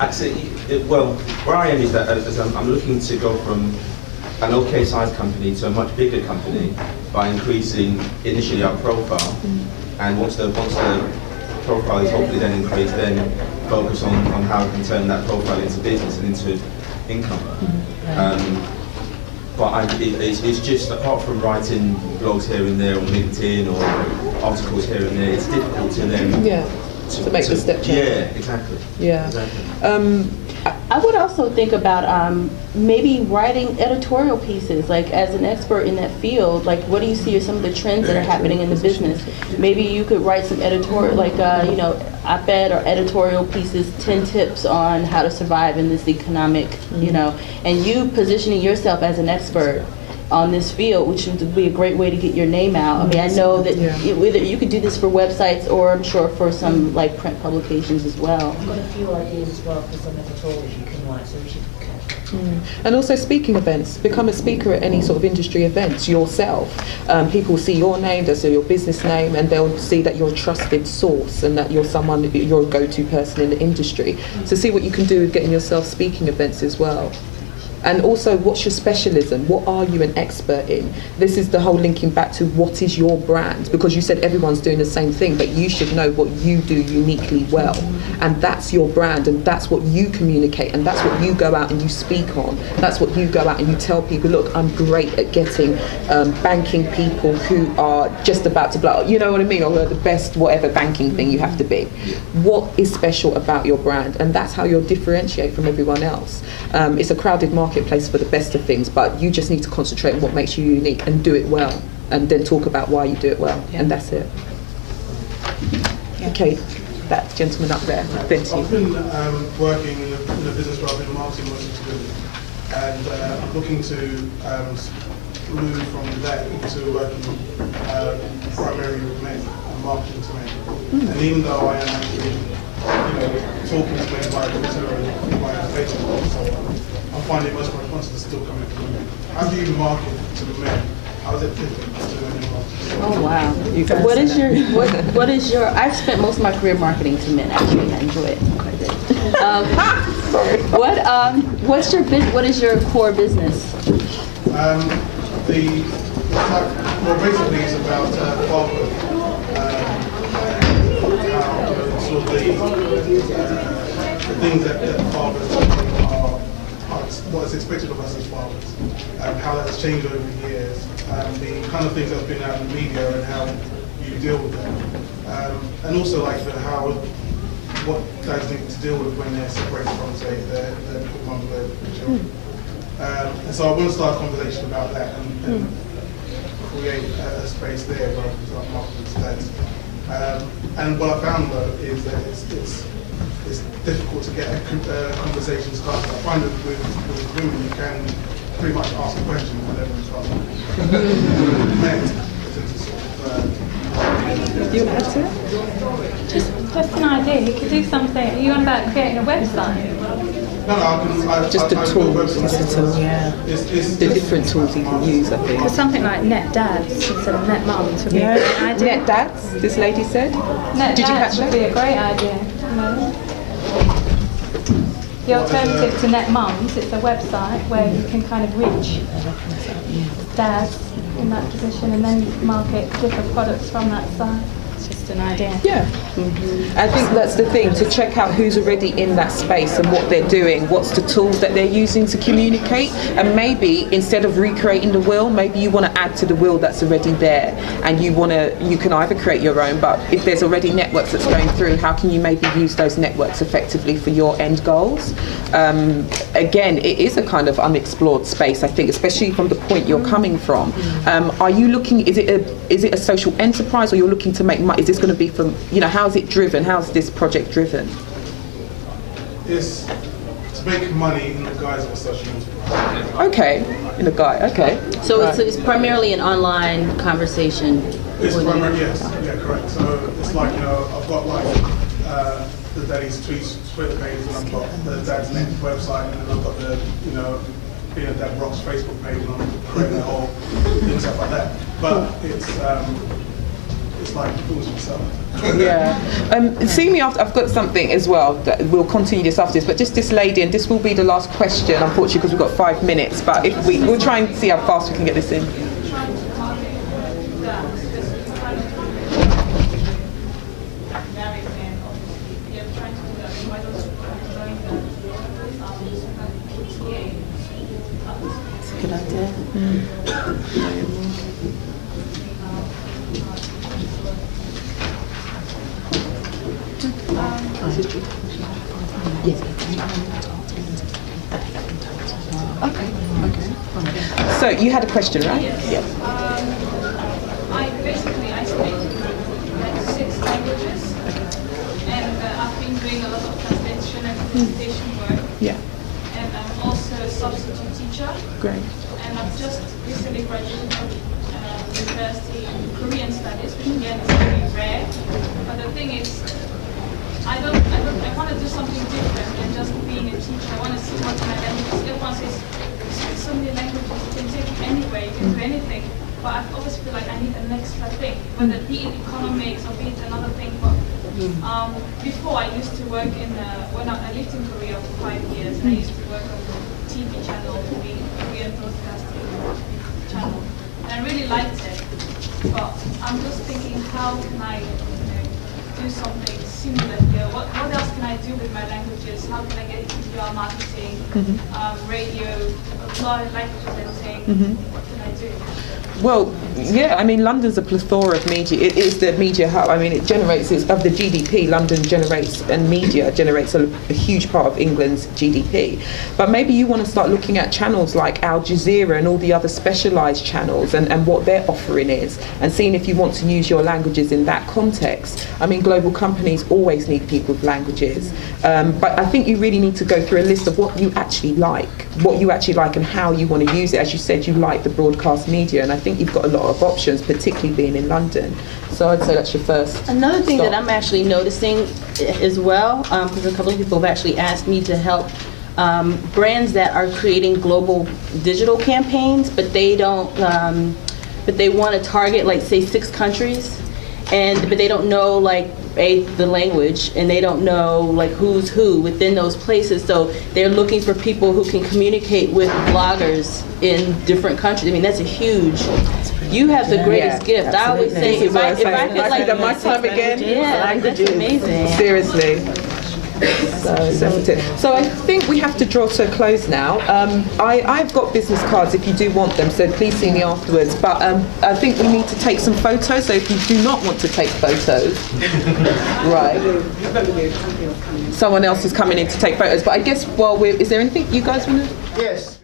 Actually, well, where I am is that as I'm looking to go from an okay sized company to a much bigger company by increasing initially our profile, and once the profile is hopefully then increased, then focus on how we can turn that profile into business and into income. But it's just, apart from writing blogs here and there on LinkedIn or articles here and there, it's difficult to then to make the step change. Yeah, exactly. Yeah. Exactly. I would also think about maybe writing editorial pieces, like as an expert in that field, like what do you see are some of the trends that are happening in the business? Maybe you could write some editorial, like, op-ed or editorial pieces, 10 tips on how to survive in this economic, and you positioning yourself as an expert on this field, which would be a great way to get your name out. I mean, I know that whether you could do this for websites or I'm sure for some like print publications as well. I've got a few ideas as well for some editorials you can write, so we should catch. And also speaking events, become a speaker at any sort of industry events yourself. People see your name, they'll see your business name, and they'll see that you're a trusted source and that you're you're a go-to person in the industry. So see what you can do with getting yourself speaking events as well. And also, what's your specialism? What are you an expert in? This is the whole linking back to what is your brand? Because you said everyone's doing the same thing, but you should know what you do uniquely well. And that's your brand, and that's what you communicate, and that's what you go out and you speak on. That's what you go out and you tell people, look, I'm great at getting banking people who are just about to blow, you know what I mean? Or the best whatever banking thing you have to be. What is special about your brand? And that's how you'll differentiate from everyone else. It's a crowded marketplace for the best of things, but you just need to concentrate on what makes you unique and do it well, and then talk about why you do it well, and that's it. Okay, that gentleman up there, then to you. I've been working in a business where I've been marketing most of the and I'm looking to move from that into working primarily with men and marketing to men. And even though I am actually, talking to men via Twitter and via Facebook and so on, I'm finding most of my responses are still coming from women. How do you market to the men? How is it different to anyone? Oh wow! What is your? I've spent most of my career marketing to men. Actually, I enjoy it quite a bit. Sorry. What is your core business? Basically it's about fatherhood. Sort of the things that fathers are what is expected of us as fathers, how that has changed over the years, the kind of things that have been out in the media and how you deal with them, and also like what dads need to deal with when they're separated from, say, their mum or their children. And so I want to start a conversation about that and create a space there where I can start marketing to dads. And what I found though is that it's difficult to get a conversation started. I find that with women you can pretty much ask a question and then start. Men tend to sort of. Do you want to add to it? Just an idea. You could do something. Are you on about creating a website? No, I Just the tools. Just a tool, yeah. The different tools you can use, I think. Because something like net dads instead of net mums would be a great idea. Net dads, this lady said. Net Did you dads catch would that? be a great idea. The alternative to net mums, it's a website where you can kind of reach dads in that position and then market different products from that site. It's just an idea. Yeah. I think that's the thing, to check out who's already in that space and what they're doing, what's the tools that they're using to communicate, and maybe instead of recreating the wheel, maybe you want to add to the wheel that's already there, and you can either create your own, but if there's already networks that's going through, how can you maybe use those networks effectively for your end goals? Again, it is a kind of unexplored space, I think, especially from the point you're coming from. Are you looking, is it a social enterprise, or you're looking to make money? Is this going to be from, how is it driven? How's this project driven? It's to make money in the guise of a social enterprise. Okay, in a guy, okay. So it's primarily an online conversation. It's primarily, yes, yeah, correct. So it's like, I've got like the daddy's Twitter page, and I've got the dad's net website, and then I've got the, being a Dad Rocks Facebook page, and I'm creating a whole thing, stuff like that. But it's just like fools yourself. Yeah. See me after. I've got something as well that we'll continue this after this. But just this lady, and this will be the last question, unfortunately, because we've got 5 minutes. But if we'll try and see how fast we can get this in. Good idea. So you had a question, right? Yes. I speak like 6 languages, and I've been doing a lot of translation and presentation work, Yeah. and I'm also a substitute teacher, Great. and I've just recently graduated from university in Korean studies, which again is very rare. But the thing is, I want to do something different than just being a teacher. I want to see what my languages. Everyone says you speak so many languages, you can take it anyway, you can do anything. But I always feel like I need an extra thing, whether be it economics or be it another thing. But before I used to work in when I lived in Korea for 5 years, and I used to work on the TV channel, the Korean broadcasting channel, and I really liked it. But I'm just thinking, how can I, do something similar here? What else can I do with my languages? How can I get into PR marketing, radio, like presenting? What can I do? Well, yeah, I mean, London's a plethora of media. It is the media hub. I mean, it generates, of the GDP, London generates, and media generates a huge part of England's GDP. But maybe you want to start looking at channels like Al Jazeera and all the other specialised channels and what their offering is, and seeing if you want to use your languages in that context. I mean, global companies always need people with languages. But I think you really need to go through a list of what you actually like and how you want to use it. As you said, you like the broadcast media, and I think you've got a lot of options, particularly being in London. So I'd say that's your first. Another thing stop. that I'm actually noticing as well, because a couple of people have actually asked me to help brands that are creating global digital campaigns, but they don't, but they want to target, like, say 6 countries, but they don't know, like, the language, and they don't know, like, who's who within those places. So they're looking for people who can communicate with bloggers in different countries. I mean, that's a huge. You have the greatest gift. I always say, if I could, like, my time again. yeah, that's amazing. Seriously. So I think we have to draw to a close now. I've got business cards if you do want them, so please see me afterwards. But I think we need to take some photos, so if you do not want to take photos, right, someone else is coming in to take photos. But I guess, is there anything you guys want to? Yes.